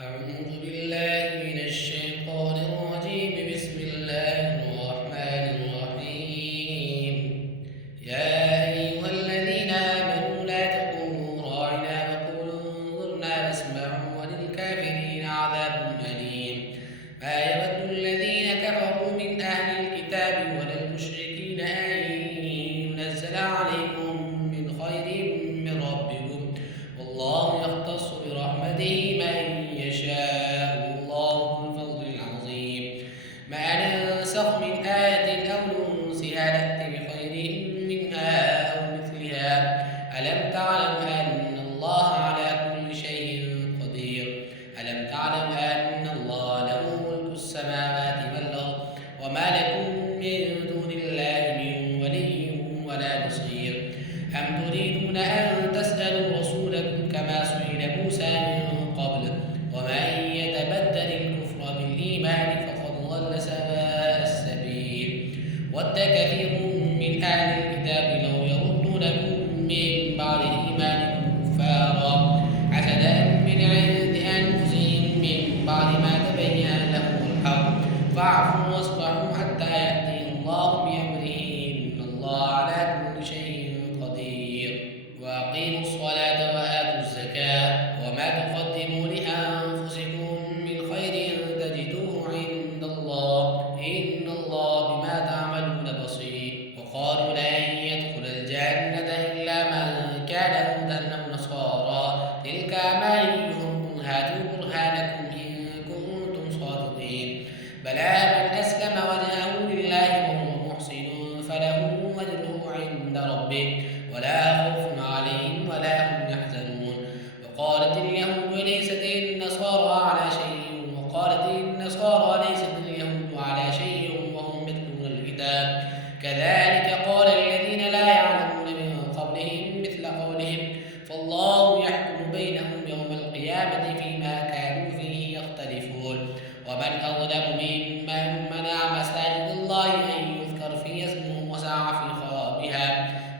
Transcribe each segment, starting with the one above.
أعوذ بالله من الشيطان الرجيم. بسم الله الرحمن الرحيم. يا أيها الذين آمنوا لا تقولوا راعنا وقولوا انظرنا واسمعوا وللكافرين عذاب أليم. ما يود الذين كفروا من أهل الكتاب ولا المشركين أن ينزل عليكم من خير من ربكم، والله يختص برحمته من يشاء، والله ذو الفضل العظيم. ما ننسخ من آية أو ننسها نأت بخير منها أو مثلها. ألم تعلم أن الله على كل شيء قدير؟ ألم تعلم أن الله له ملك السماوات والأرض، وما لكم من دون الله من ولي ولا نصير؟ أم تريدون أن تسألوا رسولكم كما سئل موسى من قبل؟ ومن يتبدل الكفر بالإيمان فقد ضل سواء السبيل. ود كثير من أهل الكتاب لو يردونكم من بعد إيمانكم كفارا حسدا من عند أنفسهم من بعد ما تبين لهم الحق، فاعفوا واصفحوا حتى يأتي الله بأمره، إن الله على كل شيء قدير. وأقيموا الصلاة وآتوا الزكاة، وما تقدموا لأنفسكم من خير تجدوه عند الله، إن الله بما تعملون بصير. وقالوا لن يدخل الجنة إلا من كان هودا أو نصارى، تلك أمانيهم، قل هاتوا برهانكم إن كنتم صادقين. بلى من أسلم وجهه لله وهو محسن فله أجره عند ربه ولا خوف عليهم ولا هم يحزنون. وقالت اليهود ليست النصارى على شيء، وقالت النصارى ليست اليهود على شيء وهم يتلون الكتاب، كذلك قال الذين لا يعلمون من قبلهم مثل قولهم، فالله يحكم بينهم يوم القيامة فيما كانوا فيه يختلفون. ومن أظلم ممن منع مساجد الله أن يذكر فيه اسمه وسعى في خرابها،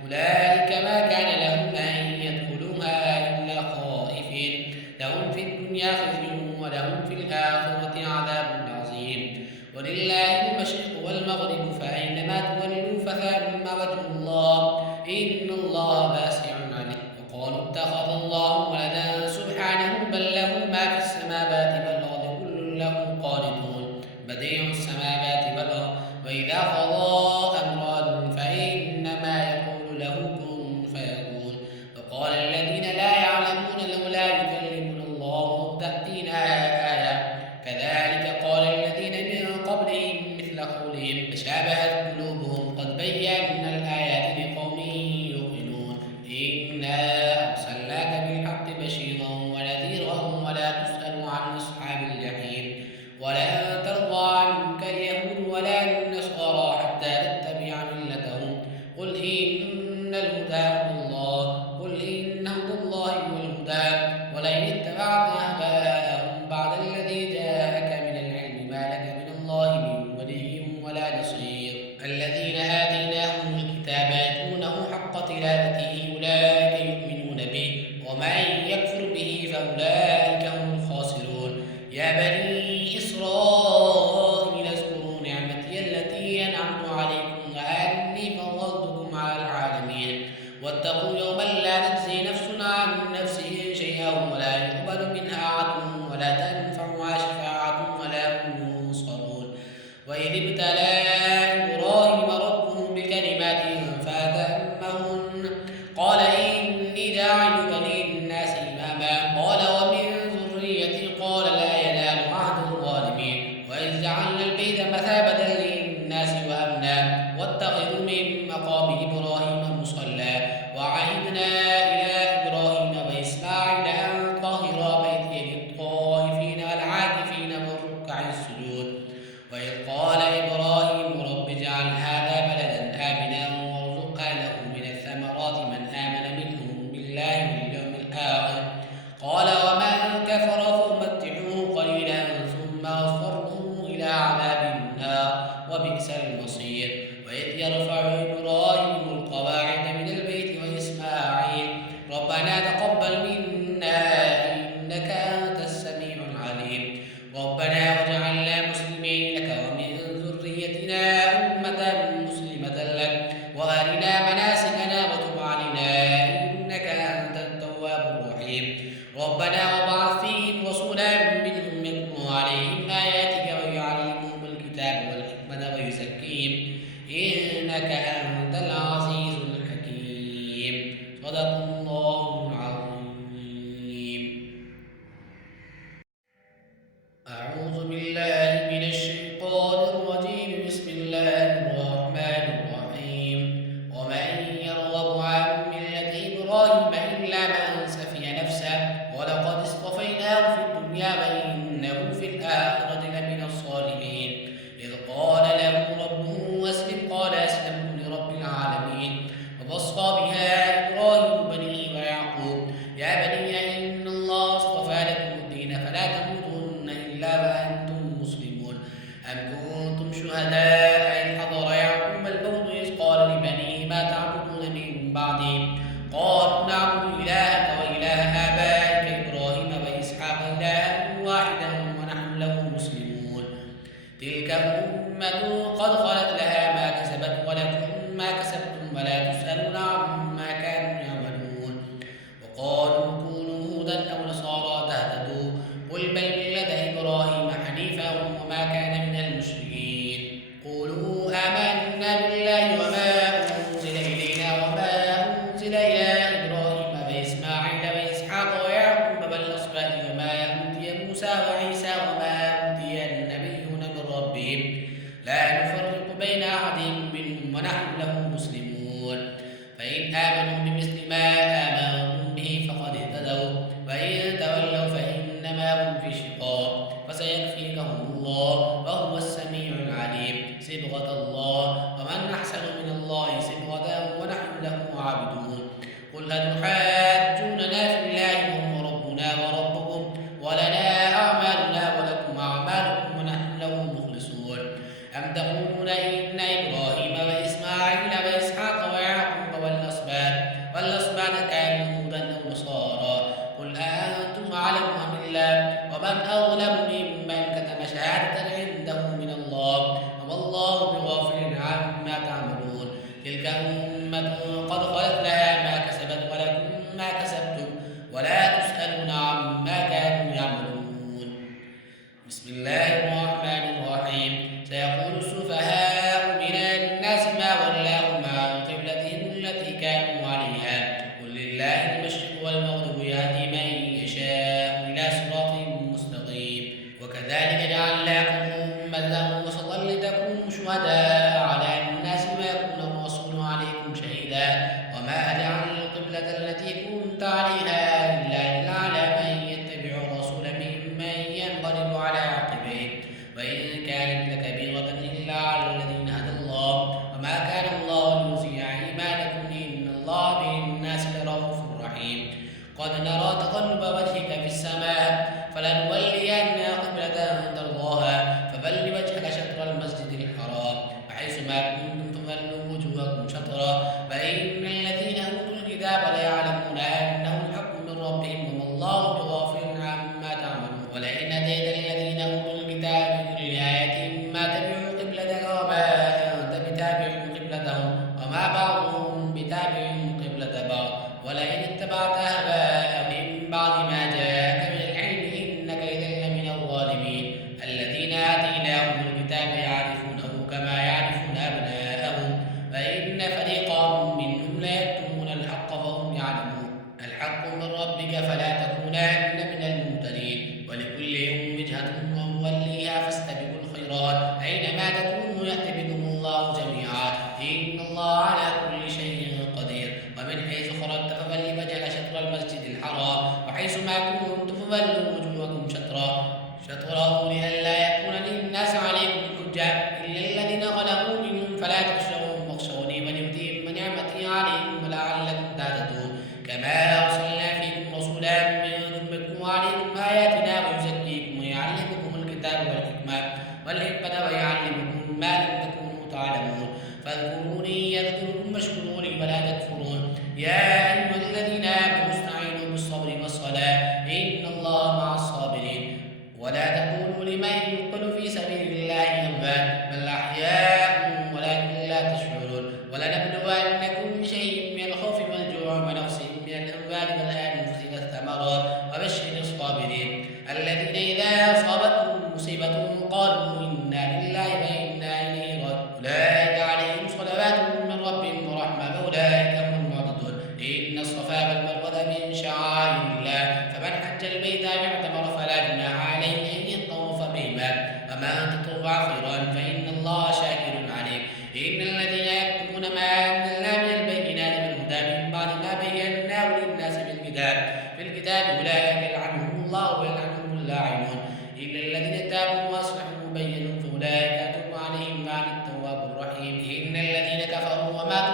أولئك ما كان لهم أن يدخلوها إلا خائفين، لهم في الدنيا خزي ولهم في الآخرة عذاب عظيم. ولله المشرق والمغرب، فأينما تولوا فثم وجه الله، إن الله واسع عليم. وقالوا اتخذ الله ولدا سبحانه، بل له ما في السماوات والأرض كل له قانتون، بديع السماوات والأرض، وإذا قضى أمرا فإنما يقول له كن فيكون. وقال الذين لا يعلمون لولا يكلمنا الله أو تأتينا آية، كذلك قال الذين من قبلهم مثل قولهم تشابهت قلوبهم، قد بينا الآيات لقوم يوقنون. إنا أرسلناك بالحق بشيرا ونذيرا ولا تسأل عن أصحاب الجحيم. ولن ترضى عنك اليهود ولا النصارى حتى تتبع ملتهم، قل إن الهدى هدى الله، قل إن هدى الله هو الهدى، ولئن اتبعت أهواءهم بعد الذي جاءك من العلم ما لك من الله من ولي ولا نصير. الذين آتيناهم الكتاب يتلونه حق تلاوته أولئك يؤمنون به، ومن يكفر به فأولئك هم الخاسرون. يا بني إسرائيل اذكروا نعمتي التي أنعمت عليكم وأني فضلتكم على العالمين. واتقوا يوما لا تجزي نفس عن نفس شيئا ولا يقبل منها عدل ولا تنفعها شفاعة ولا هم ينصرون. وإذ ابتلى إبراهيم ربه بكلمات فأتمهن، قال إني جاعلك للناس إماما، قال ومن ذريتي، قال لا ينال عهد الظالمين. وإذ جعلنا البيت مثابة للناس وأمنا واتخذوا من مقام إبراهيم مصلى، وعهدنا إلى إبراهيم وإسماعيل أن طهرا بيتي للطائفين والعاكفين والركع السجود. وإذ قال إبراهيم رب اجعل هذا بلدا آمنا وارزق أهله من الثمرات من آمن منهم بالله واليوم الآخر، قال ومن كفر فأمتعه قليلا ثم أضطره إلى عذاب النار وبئس المصير. وإذ يرفع إبراهيم القواعد من البيت وإسماعيل ربنا تقبل منا إنك أنت السميع العليم. إنك أنت العزيز الحكيم. صدق الله العظيم. أعوذ بالله من الشيطان الرجيم. بسم الله الرحمن الرحيم. ومن يرغب عن ملة إبراهيم إلا من سفي نفسه ولقد اصطفيناه في الدنيا وإنه في الآخرة لمن الصالحين. إذ قال له ربه أسلم قال أسلمت لرب العالمين. ووصى بها إبراهيم بنيه ويعقوب يا بني إن الله اصطفى لكم الدين فلا تموتن إلا وأنتم مسلمون. أم كنتم شهداء إذ حضر يعقوب الموت إذ قال لبنيه ما تعبدون من بعدي قالوا نعبد إلهك وإله آبائك إبراهيم وإسحاق إلها واحدا ونحن له مسلمون. تلك أمة قد خلت لها ما كسبت ولكم ما كسبتم ولا تسألون عما كانوا يعملون. وقالوا كونوا هودا أو نصارى تهتدوا قل بل ملة إبراهيم حنيفا وما كان من المشركين. قولوا آمنا بالله وما أنزل إلينا وما أنزل إلى إبراهيم وإسماعيل وإسحاق ويعقوب والأسباط وما أوتي موسى وعيسى وما أوتي النبيون من ربهم لا نفرق بين أحد منهم ونحن له مسلمون. فإن آمنوا بمثل ما آمنتم به فقد اهتدوا وإن تولوا فإنما هم في شقاق فسيكفيكهم الله وهو السميع العليم. صبغة الله ومن أحسن من الله صبغة ونحن له عابدون. قل أتحاجوننا في الله وهو ربنا وربكم ولنا أعمالنا ولكم أعمالكم ونحن له مخلصون. أم تقولون إن إبراهيم وإسماعيل وإسحاق ويعقوب والأسباط كانوا هودا أو نصارى قل أأنتم أعلم أم الله ومن أظلم ممن كتم شهادة عنده من الله وما الله بغافل عما تعملون. تلك أمة قد خلت لها ما كسبت ولكم ما كسبتم ولا تسألون عما كانوا يعملون. بسم الله الرحمن الرحيم. سيقول السفهاء من الناس ما ولاهم عن قبلتهم التي كانوا عليها قل لله المشرق والمغرب يهدي من يشاء إلى صراط مستقيم. وكذلك جعلناكم أمة وسطا لتكونوا شهداء على الناس ويكون الرسول عليكم شهيدا وما جعلنا القبلة التي كنت عليها إلا لنعلم من يتبع الرسول ممن ينقلب على عقبيه وإن كانت لكبيرة إلا على الذين هدى الله وما كان الله ليضيع إيمانكم إن الله بالناس لرؤوف رحيم. قد نرى تقلب وجهك في السماء فلنولينك قبلة ترضاها فول وجهك شطر المسجد الحرام وحيث ما كنتم فولوا وجوهكم شطرا فإن الذين أوتوا الكتاب ليعلمون أنه الحق من ربهم وما الله بغافل عما تعملون. ولئن أتيت الذين أوتوا الكتاب بكل آية ما تبعوا قبلتك وما أنت بتابع قبلتهم وما بعضهم بتابع قبلة بعض ولئن اتبعت أهواءهم من بعد ما جاءك من العلم إنك إذا لمن الظالمين. الذين آتيناهم الكتاب يعرفونه كما يعرفون أبناءهم وإن فريقا منهم ليكتمون الحق وهم يعلمون. الحق من ربك فلا تكونن من الممترين. ولكل وجهة وموليها فاستبقوا الخيرات أينما تكونوا يأت بكم الله جميعا إن الله على كل شيء قدير. ومن حيث خرجت فول وجهك شطر المسجد الحرام وحيث ما كنتم فولوا وجوهكم شطره لئلا يكون للناس عليكم حجة إلا الذين ظلموا منهم فلا تخشوهم واخشوني ولأتم نعمتي عليكم ولعلكم تهتدون. كما أرسلنا فيكم رسولا منكم يتلو عليكم آياتنا ويزكيكم ويعلمكم الكتاب والحكمة ويعلمكم ما لم تكونوا تعلمون. فاذكروني يذكركم واشكروا لي ولا تكفرون. يا أيها الذين آمنوا استعينوا بالصبر والصلاة إن الله مع الصابرين. ولا تقولوا لمن يقتل في سبيل الله أموات بل أحياء ولكن لا تشعرون. ولنبلونكم بشيء من الخوف والجوع ونقص من الأموال والأنفس والثمرات وبشر الصابرين الذين إذا أصابتهم مصيبة قالوا إنا لله وإنا إليه راجعون. أولئك عليهم صلوات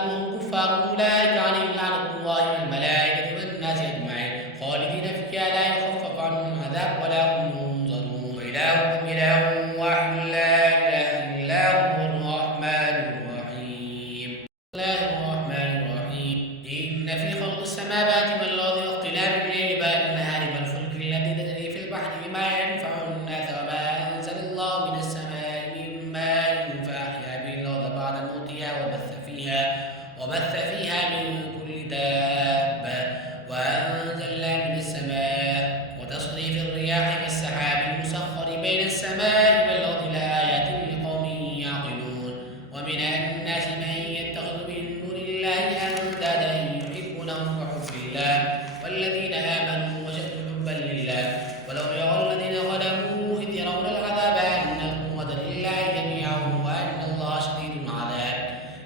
وهم كفار أولئك عليهم لعنة الله والملائكة والناس أجمعين خالدين فيها لا يخفف عنهم العذاب ولا هم ينظرون وإلهكم إله واحد لا إله إلا هو الرحمن الرحيم. بسم الله الرحمن الرحيم. إن في خلق السماوات والأرض واختلاف الليل والنهار والفلك التي تجري في البحر بما ينفع الناس وما أنزل الله من السماء من ماء فأحيا به الأرض بعد موتها وبث فيها من كل دابة وأنزلنا من السماء وتصريف الرياح والسحاب المسخر بين السماء والأرض لآيات لقوم يعقلون. ومن الناس من يتخذ من دون الله أندادا يحبونهم كحب الله والذين آمنوا أشد حبا لله ولو يرى الذين ظلموا إذ يرون العذاب أن القوة لله جميعا وأن الله شديد العذاب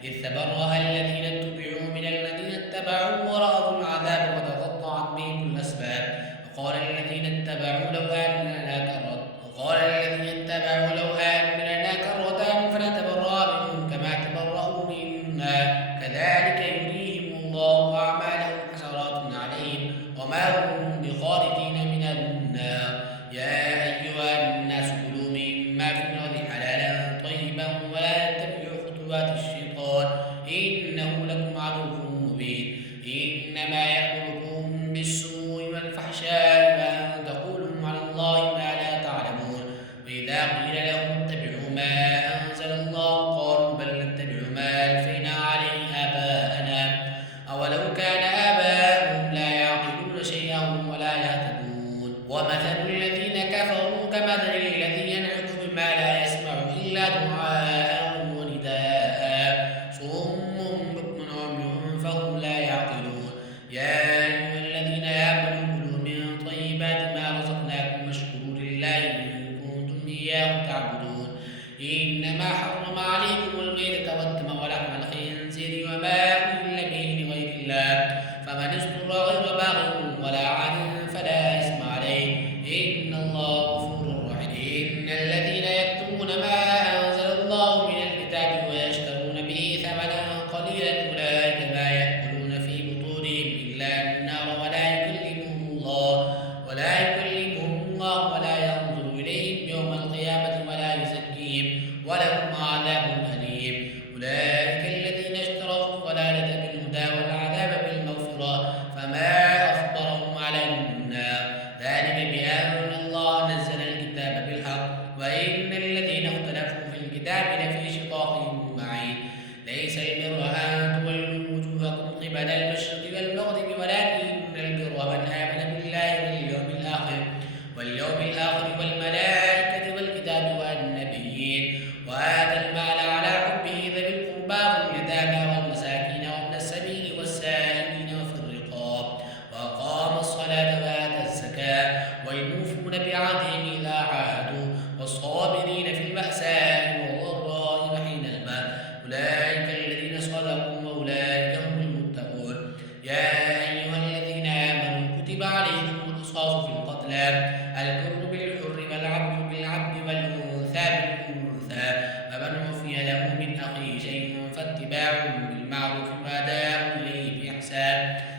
إذ تبرأ الذين اتبعوا من الذين اتبعوا ورأوا العذاب وتقطعت بهم الأسباب وقال الذين اتبعوا لو أن لنا كرة فنتبرأ منهم كما تبرأوا منا كذلك يريهم الله أعمالهم حسرات عليهم وما هم بخارجين من النار. يا أيها الناس كلوا مما في الأرض حلالا طيبا ولا تتبعوا خطوات الشيطان إنه لكم عدو مبين. إنما يأمركم بالسوء والفحشاء وأن تقولوا على الله ما لا تعلمون. وإذا قيل لهم اتبعوا ما أنزل الله قالوا بل نتبع ما ألفينا عليه آباءنا أولو كان آباؤهم لا يعقلون شيئا ولا يهتدون. ومثل الذين كفروا كمثل الذي ينعق بما لا يسمع إلا دعاء ونداء صم بكم عمي فهم لا يعقلون. يا أيها الذين آمنوا كلوا من طيبات ما رزقناكم واشكروا لله إن كنتم إياه تعبدون. إنما حرم عليكم الميتة والدم ولحم الخنزير وما أهل به لغير الله فمن اضطر غير باغ ولا عاد فلا إثم عليه إن الله غفور رحيم. إن الذين يكتمون ما أنزل الله من الكتاب ويشترون به ثمنا قليلا أولئك ما يأكلون في بطونهم إلا النار ولا يكلمهم الله ولا ينظر إليهم يوم القيامة ولا يزكيهم ولهم عذاب أليم. أولئك الذين اشتروا الضلالة بالهدى والعذاب بالمغفرة فما أصبرهم على النار ذلك بأن الله نزل الكتاب بالحق وإن الذين اختلفوا في الكتاب لفي شقاق بعيد. ليس البر أن تولوا وجوهكم قبل المشرق والمغرب ولكن البر من آمن بالله واليوم الآخر والملائكة والكتاب والنبيين وآتى المال على حبه ذوي القربى واليتامى والمساكين وابن السبيل والسائلين وفي الرقاب وأقام الصلاة وآتى الزكاة والموفون بعهدهم إذا عاهدوا والصابرين في البأساء والضراء وحين البأس أولئك الذين صدقوا وأولئك هم المتقون. يا أيها الذين آمنوا كتب عليكم القصاص في القتلى الحر بالحر والعبد بالعبد والأنثى بالأنثى فمن عفي له من أخيه شيء فاتباع بالمعروف وأداء إليه بإحسان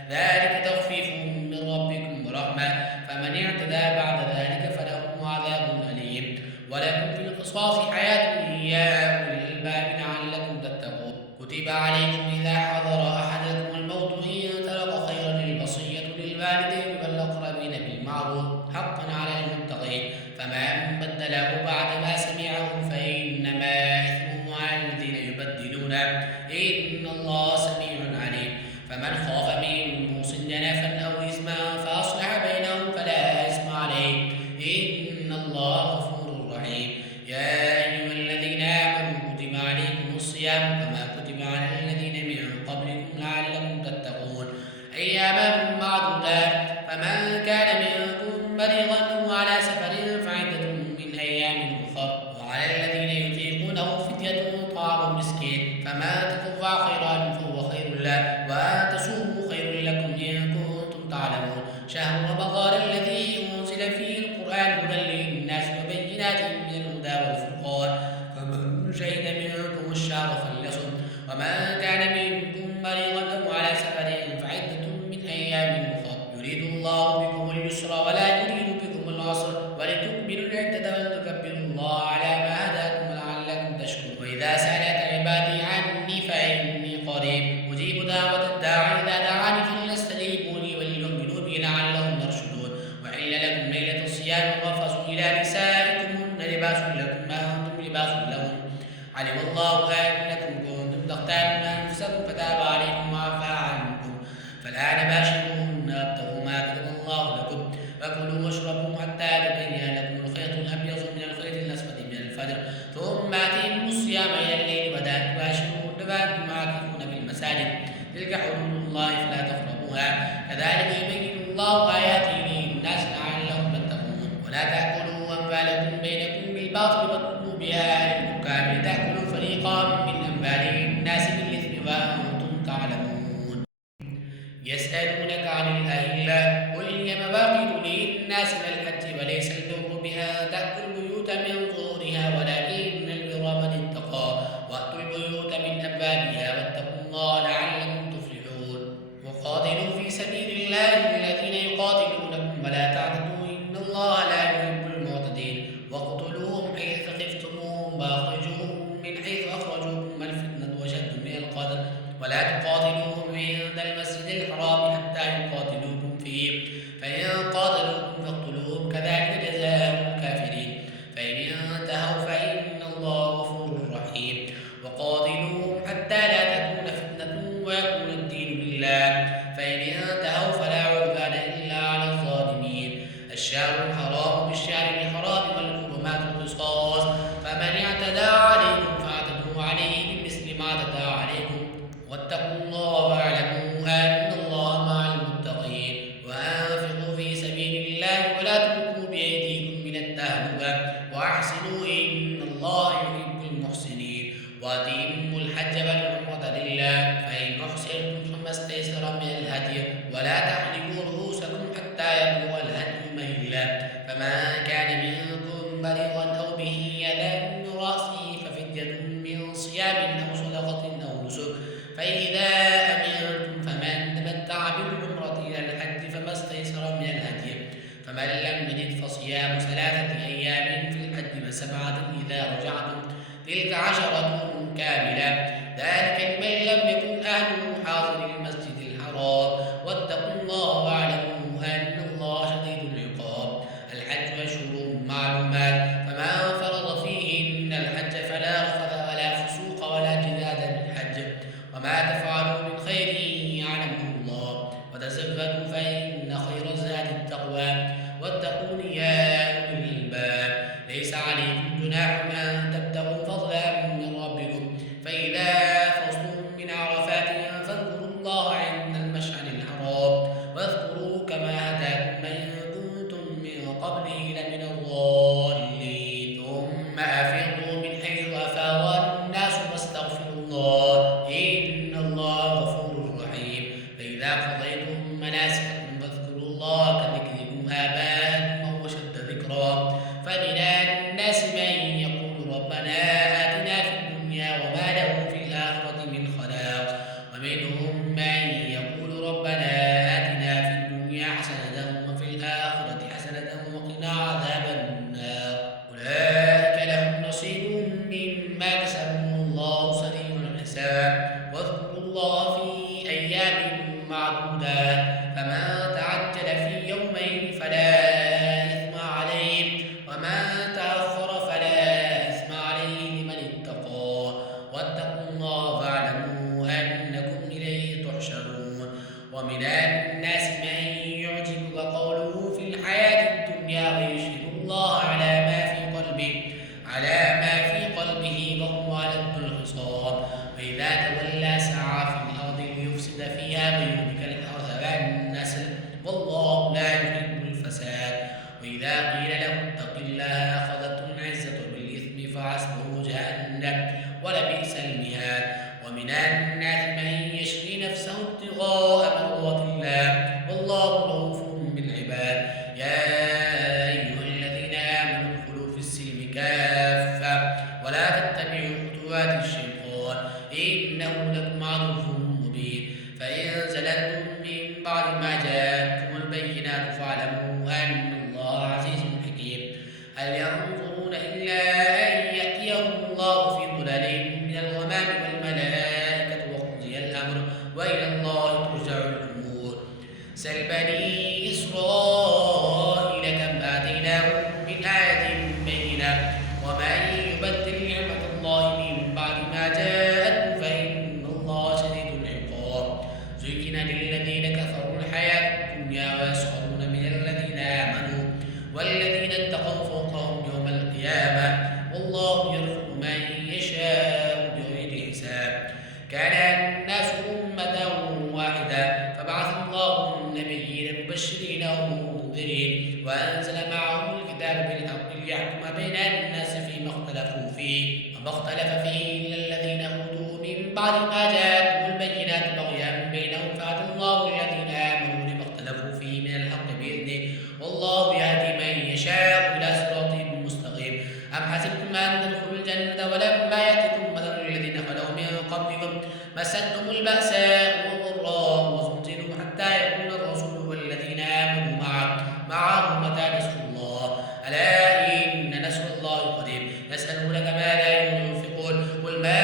ذلك تخفيف من ربكم ورحمة فمن اعتدى بعد ذلك فله عذاب أليم. ولكم في القصاص حياة يا أولي الألباب لعلكم تتقون. كتب عليكم إذا حضر أحدكم الموت إن ترك خيرا الوصية للوالدين والأقربين بالمعروف حقا على المتقين فمن بدله بعد ما سمعه فإنما إثمه على الذين يبدلونه إن الله سميع عليم. فمن خاف من موص جنفا أو إثما فأصلح بينهم فلا إثم عليه إن الله غفور رحيم. يا أيها الذين آمنوا كتب عليكم الصيام كما كتب على الذين من قبلكم لعلكم تتقون أياما معدودات فمن كان منكم مريضا أو على سفر فعدة من أيام أخر وعلى الذين يطيقونه فدية طعام مسكين فما تطوع خيرا فهو خير له وأن تصوموا خير لكم إن كنتم تعلمون. شهر رمضان الذي أنزل فيه القرآن هدى للناس وبينات من الهدى والفرقان فمن شهد منكم الشهر فليصم ومن كان منكم قريب أجيب دعوة الداعي إذا دعاني فليستجيبوا لي وليؤمنوا بي لعلهم يرشدون. وحل لكم ليلة الصيام الرفث إلى نسائكم هن لباس لكم وأنتم لباس لهن علم الله أنكم كنتم تختارون أنفسكم فتاب عليكم وعفى عنكم فالآن باشروهن وابتغوا ما كتب الله لكم وكلوا واشربوا حتى يتبين لكم الخيط الأبيض من الخيط الأسود من الفجر ثم أتموا الصيام إلى الليل ولا تباشروهن وأنتم عاكفون في المساجد تلك حدود الله فلا تقربوها كذلك يبين الله آياته للناس لعلهم يتقون. ولا تأكلوا أموالكم بينكم بالباطل وتدلوا بها للحكام لتأكلوا فريقا من أموال الناس بالإثم وأنتم تعلمون. يسألونك عن الأهلة قل هي مواقيت للناس والحج وليس البر بها تأتوا البيوت من ظهورها ولكن البر من اتقى وأتوا البيوت من أبوابها واتقوا الله لعلكم تفلحون. وقاتلوا في سبيل الله الذين يقاتلونكم ولا تعتدوا إن الله لا يحب المعتدين. واقتلوهم حيث ثقفتموهم وأخرجوهم من حيث أخرجوكم الفتنة وشد من القتل ولا تقاتلوهم عند المسجد الحرام حتى يقاتلوكم فيه فإن قاتلوكم فاقتلوهم كذلك جزاء الكافرين فإن انتهوا فإن الله غفور رحيم. وقاتلوهم حتى لا تكون فتنة ويكون الدين لله فإن انتهوا فلا عدوان إلا على الظالمين. الشهر الحرام بالشهر الحرام والحرمات القصاص فمن اعتدى عليكم فاعتدوا عليه بمثل ما اعتدى عليكم واتقوا الله واعلموا أن الله مع المتقين. وأنفقوا في سبيل الله ولا تلقوا بأيديكم من التهلكة وأحسنوا إن الله يحب المحسنين. وأتموا الحج والعمرة لله فإن أحسنتم فما استيسر من الهدي ولا تحلقوا رؤوسكم حتى يبلغ الهدي مهلا فمن كان منكم مريضا أو به أذى من رأسه ففدية من صيام أو صدقة أو نسك فإذا أمنتم فمن تمتع بالعمرة إلى الحج فما استيسر من الهدي فمن لم يجد فصيام 3 أيام في الحج و7 إذا رجعتم تلك 10 كاملة ذلك لمن لم يكن أهله حاضر المسجد الحرام واتقوا الله واعلموا أن الله شديد العقاب. الحج أشهر معلومات فمن فرض فيهن الحج فلا رفث ولا فسوق ولا جدال في الحج وما تفعلوا من خير يعلمه الله وتزودوا فإن خير الزاد التقوى واتقون يا أولي الألباب. ليس عليكم جناح أن تبتغوا فضلا من ربكم فإذا فصلتم من عرفات فاذكروا الله عند المشعر الحرام واذكروا كما هداكم إن كنتم من قبله لمن الضالين. ثم أفيضوا من حيث أفاض الناس واستغفروا الله إن الله غفور رحيم. فإذا قضيتم مناسككم فاذكروا الله كذكركم آباءكم أو أشد ذكرا فمن الناس من يقول ربنا آتنا في الدنيا وما له في الآخرة من خلاق ومنهم من يقول ربنا آتنا في الدنيا حسنة وفي الآخرة حسنة وقنا عذاب النار أولئك لهم نصيب مما كسبوا الله سريع الحساب. واذكروا الله في أيام معدودات فمن تعجل في يومين فلا إثم عليه ومن تأخر فلا إثم عليه لمن اتقى واتقوا الله واعلموا أنكم إليه تحشرون. ومن الناس من يعجبك قوله في الحياة الدنيا ويشهد الله على ما في قلبه وهو ألد الخصام وإذا تولى سعى في الأرض ليفسد فيها ويهلك الحرث والنسل والله لا يحب الفساد. وإذا قيل له اتق الله أخذته العزة بالإثم فحسبه جهنم ولبئس المهاد. ومن الناس من يشري نفسه ابتغاء مرضات الله والله رؤوف بالعباد. يا أيها الذين آمنوا ادخلوا في السلم كافة ولا تتبعوا خطوات الشيطان إنه لكم عدو مبين. فإن زللتم وإلى الله ترجع الأمور. سل بني إسرائيل كم آتيناهم من آية بينة ومن يبدل نعمة الله من بعد ما جاءته فإن الله شديد العقاب. زين للذين كفروا الحياة الدنيا ويسخرون من الذين آمنوا والذين اتقوا فوقهم يوم القيامة والله يرزق من يشاء بغير حساب. كان الناس أمة واحدة فبعث الله النبيين مبشرين ومنذرين وأنزل معهم الكتاب بالحق ليحكم بين الناس فيما اختلفوا فيه وما اختلف فيه إلا الذين أوتوه من بعد ما جاءتهم البينات بغيا بينهم فهدى الله الذين آمنوا لما اختلفوا فيه من الحق بإذنه والله يهدي من يشاء إلى صراط مستقيم. أم حسبتم أن تدخلوا الجنة ولما يأتكم مثل الذين خلوا من قبلكم مستهم البأساء والضراء وزلزلوا حتى يقول الرسول والذين آمنوا معه متى نصر الله ألا إن نصر الله قريب. يسألونك ماذا ينفقون قل ما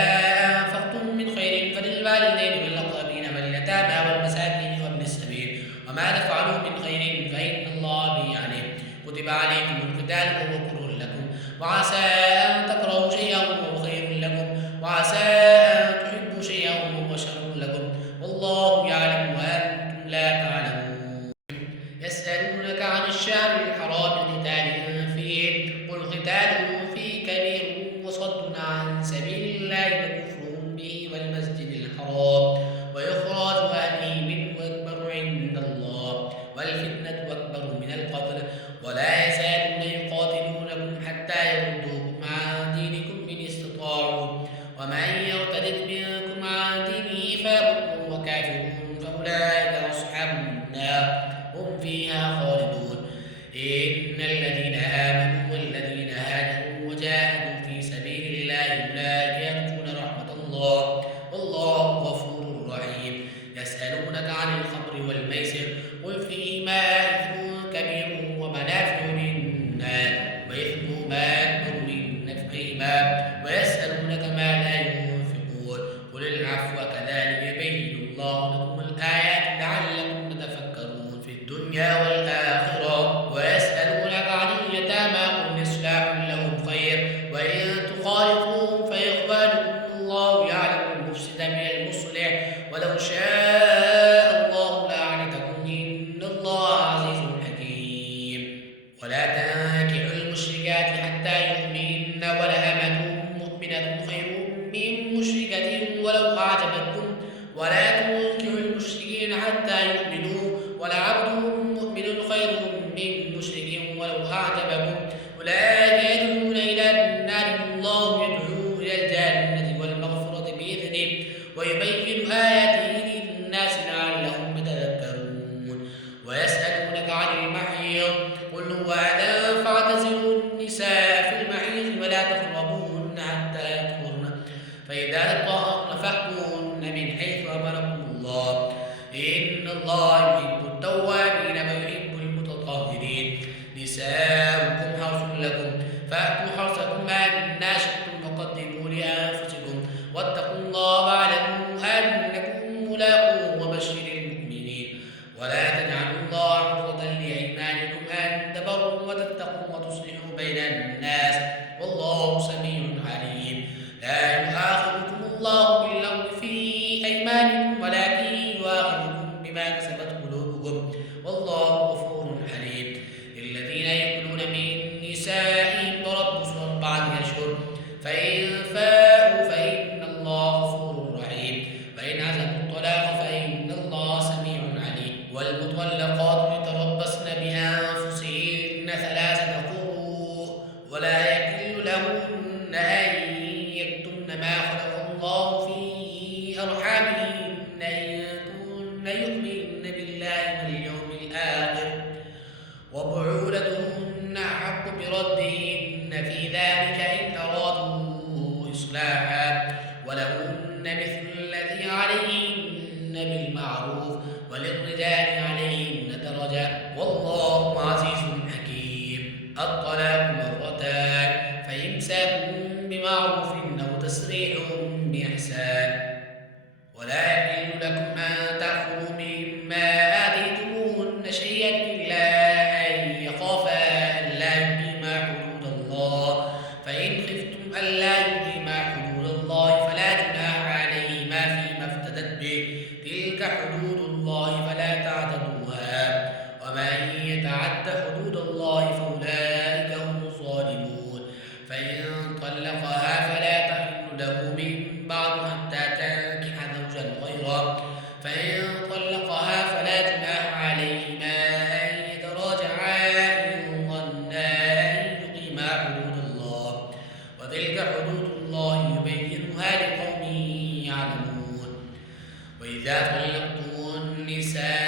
أنفقتم من خير فللوالدين والأقربين واليتامى والمساكين وابن السبيل وما تفعلوا من خير فإن الله به عليم. كتب عليكم القتال وهو كره لكم وعسى أن تكرهوا شيئا وهو خير لكم وعسى أن تحبوا شيئا وهو شر لكم والله يعلم وأنتم لا تعلمون. يسألونك عن الشهر الحرام قتال فيه قل قتال فيه كبير وصد عن سبيل الله وكفر به والمسجد الحرام وإخراج أهله منه أكبر عند الله والفتنة أكبر من القتل ولا يزالون يقاتلونكم حتى يردوكم عن دينكم إن استطاعوا ومن يرتد منكم عن دينه فيمت وهو كافر فأولئك أصحاب النار هم فيها خالدون. إن الذين آمنوا والذين هاجروا وجاهدوا في سبيل الله أولئك يرجون رحمة الله والله غفور رحيم. يسألونك عن الخمر والميسر قل فيهما إثم كبير ومنافع للناس وإثمهما أكبر من نفعهما ويسألونك ماذا ينفقون قل العفو كذلك يبين الله لكم الآيات لعلكم تتفكرون في الدنيا والآخرة. ويسألونك عن اليتامى قل إصلاح لهم خير وإن تخالطوهم فإخوانكم الله يعلم المفسد من المصلح ولو شاء الله لأعنتكم إن الله عزيز حكيم. ولا تنكحوا المشركات حتى يؤمنن ولأمة مؤمنة خير من مشركة ولو أعجبتكم ولا تنكحوا المشركين حتى يؤمنوا ولعبد مؤمن خير من مشرك ولو أعجبكم أولئك يدعون إلى النار والله يدعو إلى الجنة والمغفرة بإذنه ويبين آياته للناس لعلهم يتذكرون. ويسألونك عن المحيض قل هو أذى فاعتزلوا النساء في المحيض ولا تقربوهن حتى يطهرن فإذا تطهرن فأتوهن من حيث أمركم الله إن الله يحب التوابين ويحب المتطهرين. نساؤكم حرث لكم فأتوا حرثكم أن شئتم وقدموا لأنفسكم واتقوا الله واعلموا أنكم ملاقوه وبشر المؤمنين. ولا تجعلوا الله عرضة لأيمانكم أن تبروا وتتقوا وتصلحوا بين الناس والله سميع عليم. لا يؤاخذكم الله باللغو في أيمانكم ولكن يؤاخذكم بما كسبت قلوبكم والله غفور حليم. للذين يأكلون من نسائهم تربص 4 أشهر فإن فاءوا فإن الله غفور رحيم وإن عزموا الطلاق فإن الله سميع عليم. والمطلقات يتربصن بأنفسهن 3 قروء ولا يحل لهن أن يكتمن ما خلق الله في أرحامهن إن كن يؤمن بالله واليوم الآخر وبعولتهن أحق بردهن في ذلك إن أرادوا إصلاحا ولهن مثل الذي عليهن بالمعروف وللرجال عليهن درجة والله عزيز حكيم. الطلاق 2 فإمساك بمعروف أو تسريح بإحسان ولا يحل لكم أن وتلك حدود الله فلا تعتدوها ومن يتعد حدود الله فأولئك هم الظالمون فإن طلقها فلا تحل له من بعد حتى تنكح زوجا غيره فإن طلقها فلا جناح عليهما أن يتراجعا إن ظنا أن يقيما حدود الله وتلك حدود الله يبينها لقوم يعلمون وإذا طلقتم النساء